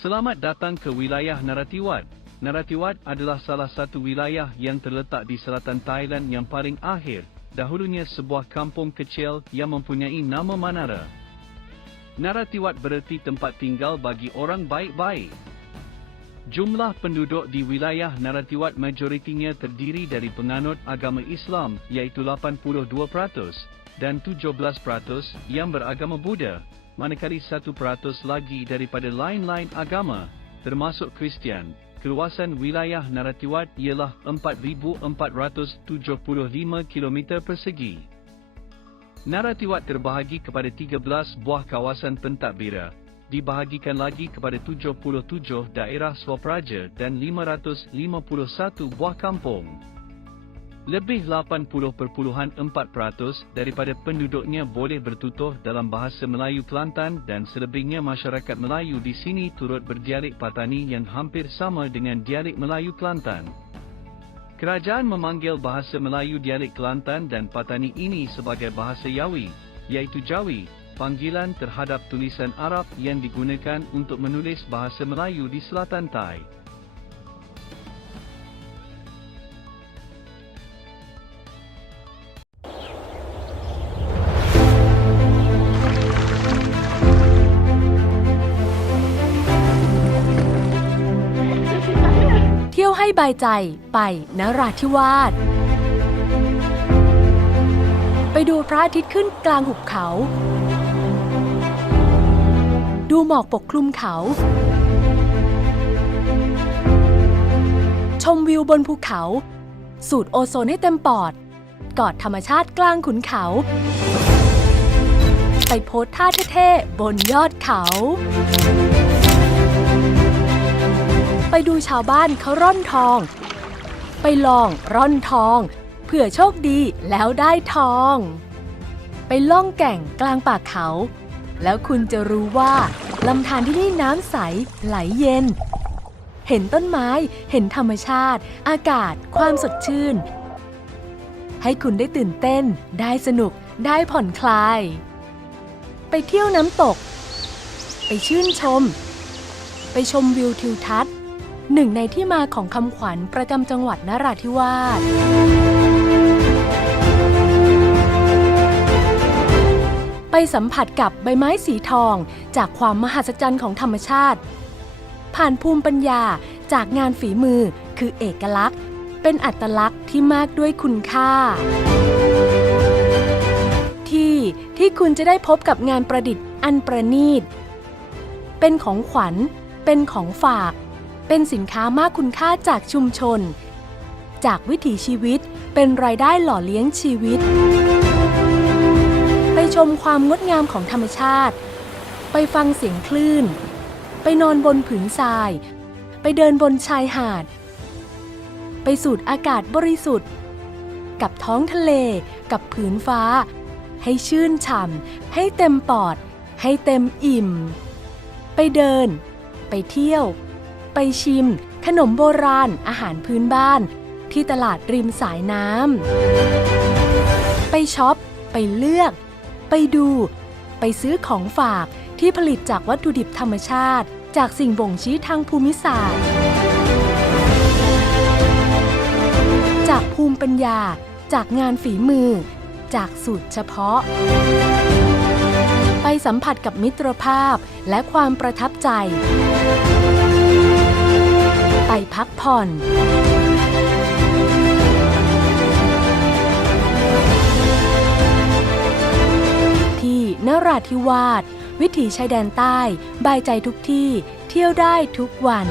Selamat datang ke wilayah Narathiwat. Narathiwat adalah salah satu wilayah yang terletak di selatan Thailand yang paling akhir, dahulunya sebuah kampung kecil yang mempunyai nama Manara. Narathiwat bererti tempat tinggal bagi orang baik-baik. Jumlah penduduk di wilayah Narathiwat majoritinya terdiri dari penganut agama Islam iaitu 82% dan 17% yang beragama Buddha, manakala 1% lagi daripada lain-lain agama, termasuk Kristian. Keluasan wilayah Narathiwat ialah 4,475 km persegi. Narathiwat terbahagi kepada 13 buah kawasan pentadbira, dibahagikan lagi kepada 77 daerah swapraja dan 551 buah kampung. Lebih 80.4% daripada penduduknya boleh bertutur dalam bahasa Melayu Kelantan dan selebihnya masyarakat Melayu di sini turut berdialek Patani yang hampir sama dengan dialek Melayu Kelantan. Kerajaan memanggil bahasa Melayu dialek Kelantan dan Patani ini sebagai bahasa Yawi, iaitu Jawi, panggilan terhadap tulisan Arab yang digunakan untuk menulis bahasa Melayu di selatan Thai.เที่ยวให้บายใจไปนราธิวาสไปดูพระอาทิตย์ขึ้นกลางหุบเขา ดูหมอกปกคลุมเขา ชมวิวบนภูเขา สูดโอโซนให้เต็มปอด กอดธรรมชาติกลางขุนเขา ไปโพสท่าเท่ๆบนยอดเขา ไปดูชาวบ้านเขาร่อนทอง ไปลองร่อนทองเผื่อโชคดีแล้วได้ทอง ไปล่องแก่งกลางป่าเขา แล้วคุณจะรู้ว่าลำธารที่นี่น้ำใสไหลเย็น เห็นต้นไม้เห็นธรรมชาติอากาศความสดชื่น ให้คุณได้ตื่นเต้นได้สนุกได้ผ่อนคลาย ไปเที่ยวน้ำตก ไปชื่นชม ไปชมวิวทิวทัศน์หนึ่งในที่มาของคำขวัญประจำจังหวัดนราธิวาสไปสัมผัสกับใบไม้สีทองจากความมหัศจรรย์ของธรรมชาติผ่านภูมิปัญญาจากงานฝีมือคือเอกลักษณ์เป็นอัตลักษณ์ที่มากด้วยคุณค่าที่คุณจะได้พบกับงานประดิษฐ์อันประณีตเป็นของขวัญเป็นของฝากเป็นสินค้ามากคุณค่าจากชุมชนจากวิถีชีวิตเป็นรายได้หล่อเลี้ยงชีวิตไปชมความงดงามของธรรมชาติไปฟังเสียงคลื่นไปนอนบนผืนทรายไปเดินบนชายหาดไปสูดอากาศบริสุทธิ์กับท้องทะเลกับผืนฟ้าให้ชื่นฉ่ำให้เต็มปอดให้เต็มอิ่มไปเดินไปเที่ยวไปชิมขนมโบราณอาหารพื้นบ้านที่ตลาดริมสายน้ำไปช็อปไปเลือกไปดูไปซื้อของฝากที่ผลิตจากวัตถุดิบธรรมชาติจากสิ่งบ่งชี้ทางภูมิศาสตร์จากภูมิปัญญาจากงานฝีมือจากสูตรเฉพาะไปสัมผัสกับมิตรภาพและความประทับใจไปพักผ่อนที่นราธิวาสวิถีชายแดนใต้บายใจทุกที่เที่ยวได้ทุกวัน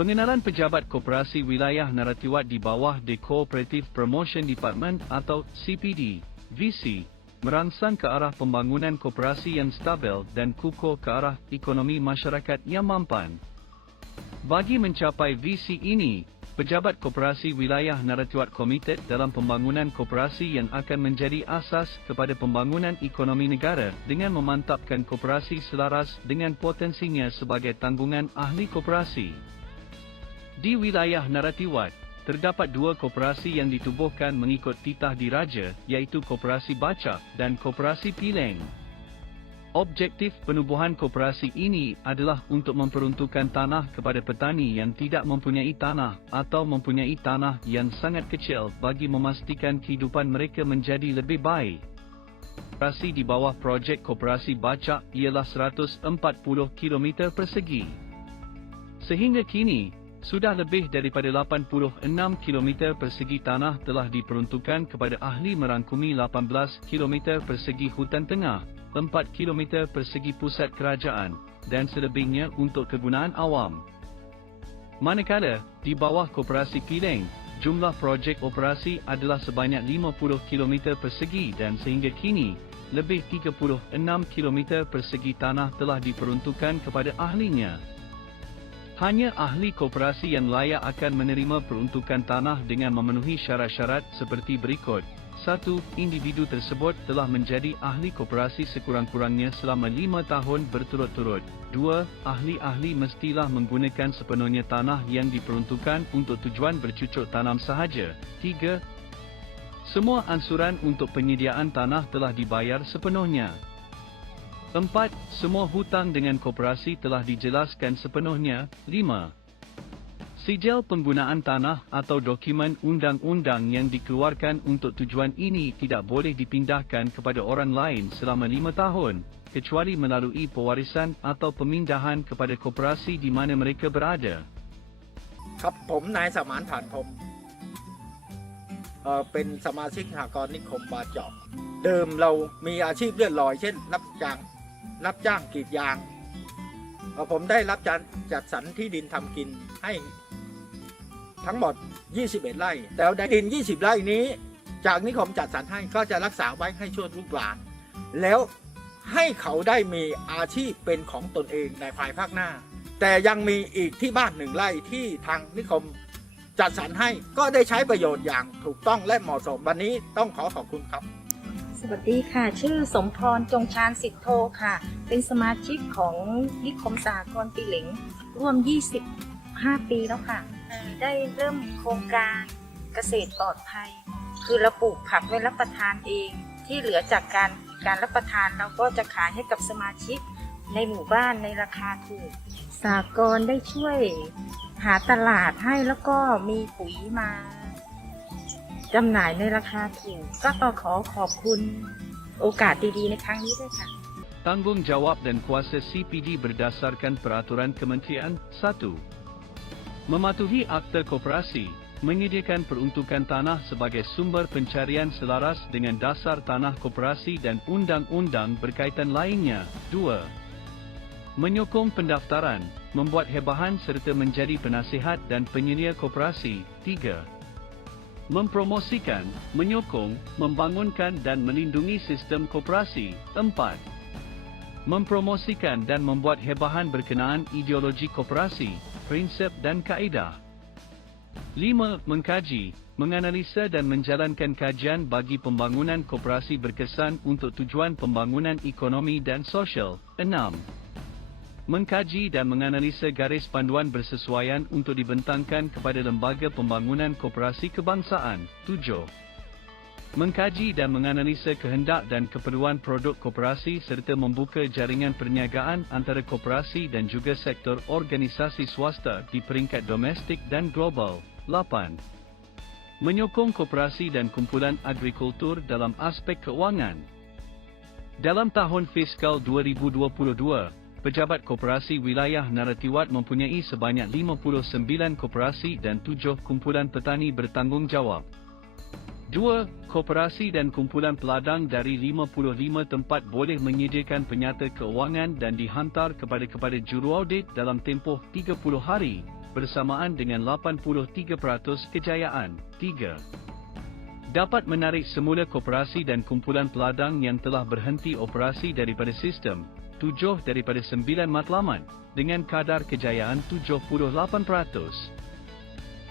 Pengenalan Pejabat Koperasi Wilayah Narathiwat di bawah The Cooperative Promotion Department atau CPD, VC, merangsang ke arah pembangunan koperasi yang stabil dan kukuh ke arah ekonomi masyarakat yang mampan. Bagi mencapai visi ini, Pejabat Koperasi Wilayah Naratiwat komited dalam pembangunan koperasi yang akan menjadi asas kepada pembangunan ekonomi negara dengan memantapkan koperasi selaras dengan potensinya sebagai tanggungan ahli koperasi. Di wilayah Naratiwat, terdapat 2 koperasi yang ditubuhkan mengikut titah diraja, iaitu Koperasi Bacak dan Koperasi Pileng. Objektif penubuhan koperasi ini adalah untuk memperuntukkan tanah kepada petani yang tidak mempunyai tanah atau mempunyai tanah yang sangat kecil bagi memastikan kehidupan mereka menjadi lebih baik. Koperasi di bawah projek Koperasi Bacak ialah 140 km persegi. Sehingga kini, sudah lebih daripada 86 km persegi tanah telah diperuntukkan kepada ahli merangkumi 18 km persegi hutan tengah, 4 km persegi pusat kerajaan, dan selebihnya untuk kegunaan awam. Manakala, di bawah Koperasi Pileng, jumlah projek operasi adalah sebanyak 50 km persegi dan sehingga kini, lebih 36 km persegi tanah telah diperuntukkan kepada ahlinya. Hanya ahli koperasi yang layak akan menerima peruntukan tanah dengan memenuhi syarat-syarat seperti berikut. 1. Individu tersebut telah menjadi ahli koperasi sekurang-kurangnya selama 5 tahun berturut-turut. 2. Ahli-ahli mestilah menggunakan sepenuhnya tanah yang diperuntukkan untuk tujuan bercucuk tanam sahaja. 3. Semua ansuran untuk penyediaan tanah telah dibayar sepenuhnya. 4. Semua hutang dengan koperasi telah dijelaskan sepenuhnya. 5. Sijil penggunaan tanah atau dokumen undang-undang yang dikeluarkan untuk tujuan ini tidak boleh dipindahkan kepada orang lain selama 5 tahun, kecuali melalui pewarisan atau pemindahan kepada koperasi di mana mereka berada. ครับผมนายสมานผ่านพรหมเป็นสมาชิกสหกรณ์นิคมบาเจาะเดิมเรามีอาชีพเลื่อนลอยเช่นรับจ้างกรีดยางผมได้รับจัดสรรที่ดินทำกินให้ทั้งหมด21 ไร่แต่ในดิน20 ไร่นี้จากนิคมจัดสรรให้ก็จะรักษาไว้ให้ชั่วลูกหลานแล้วให้เขาได้มีอาชีพเป็นของตนเองในภายภาคหน้าแต่ยังมีอีกที่บ้าน1 ไร่ที่ทางนิคมจัดสรรให้ก็ได้ใช้ประโยชน์อย่างถูกต้องและเหมาะสมวันนี้ต้องขอบคุณครับสวัสดีค่ะชื่อสมพรจงชาญสิทธโธค่ะเป็นสมาชิกของนิคมสหกรณ์ปีเหลงร่วม25 ปีแล้วค่ะได้เริ่มโครงการเกษตรปลอดภัยคือเราปลูกผักไว้รับประทานเองที่เหลือจากการรับประทานเราก็จะขายให้กับสมาชิกในหมู่บ้านในราคาถูกสหกรณ์ได้ช่วยหาตลาดให้แล้วก็มีปุ๋ยมาจำหน่ายในราคาถูกก็ต้องขอบคุณโอกาสดีๆในครั้งนี้ด้วยค่ะ Tanggungjawab dan kuasa CPD berdasarkan peraturan Kementerian. 1. Mematuhi Akta Koperasi, menyediakan peruntukan tanah sebagai sumber pencarian selaras dengan dasar tanah koperasi dan undang-undang berkaitan lainnya. 2. Menyokong pendaftaran, membuat hebahan serta menjadi penasihat dan penyelia koperasi. 3. Mempromosikan, menyokong, membangunkan dan melindungi sistem koperasi. 4. Mempromosikan dan membuat hebahan berkenaan ideologi koperasi, prinsip dan kaedah. 5. Mengkaji, menganalisa dan menjalankan kajian bagi pembangunan koperasi berkesan untuk tujuan pembangunan ekonomi dan sosial. 6. Mengkaji dan menganalisa garis panduan bersesuaian untuk dibentangkan kepada Lembaga Pembangunan Koperasi Kebangsaan. 7. Mengkaji dan menganalisa kehendak dan keperluan produk koperasi serta membuka jaringan perniagaan antara koperasi dan juga sektor organisasi swasta di peringkat domestik dan global. 8. Menyokong koperasi dan kumpulan agrikultur dalam aspek keuangan. Dalam tahun fiskal 2022, Pejabat Koperasi Wilayah Naratiwat mempunyai sebanyak 59 koperasi dan 7 kumpulan petani bertanggungjawab. 2. Koperasi dan kumpulan peladang dari 55 tempat boleh menyediakan penyata keuangan dan dihantar kepada juruaudit dalam tempoh 30 hari, bersamaan dengan 83% kejayaan. 3. Dapat menarik semula koperasi dan kumpulan peladang yang telah berhenti operasi daripada sistem, 7 daripada 9 matlamat, dengan kadar kejayaan 78%.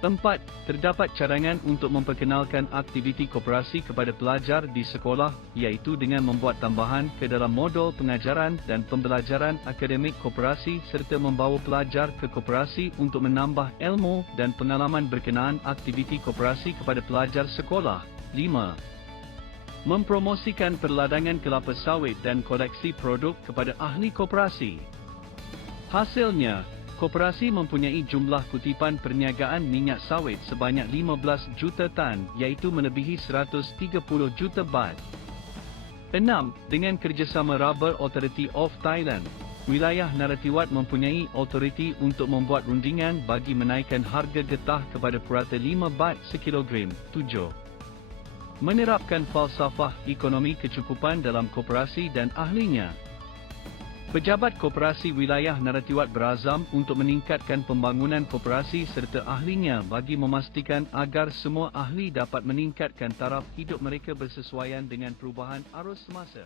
4. Terdapat cadangan untuk memperkenalkan aktiviti koperasi kepada pelajar di sekolah, iaitu dengan membuat tambahan ke dalam modul pengajaran dan pembelajaran akademik koperasi serta membawa pelajar ke koperasi untuk menambah ilmu dan pengalaman berkenaan aktiviti koperasi kepada pelajar sekolah. 5. Mempromosikan perladangan kelapa sawit dan koleksi produk kepada ahli koperasi. Hasilnya, koperasi mempunyai jumlah kutipan perniagaan minyak sawit sebanyak 15 juta tan, iaitu melebihi 130 juta baht. 6. Dengan kerjasama Rubber Authority of Thailand, wilayah Narathiwat mempunyai otoriti untuk membuat rundingan bagi menaikkan harga getah kepada purata 5 baht sekilogram. 7. Menerapkan falsafah ekonomi kecukupan dalam koperasi dan ahlinya. Pejabat Koperasi Wilayah Narathiwat berazam untuk meningkatkan pembangunan koperasi serta ahlinya bagi memastikan agar semua ahli dapat meningkatkan taraf hidup mereka bersesuaian dengan perubahan arus semasa.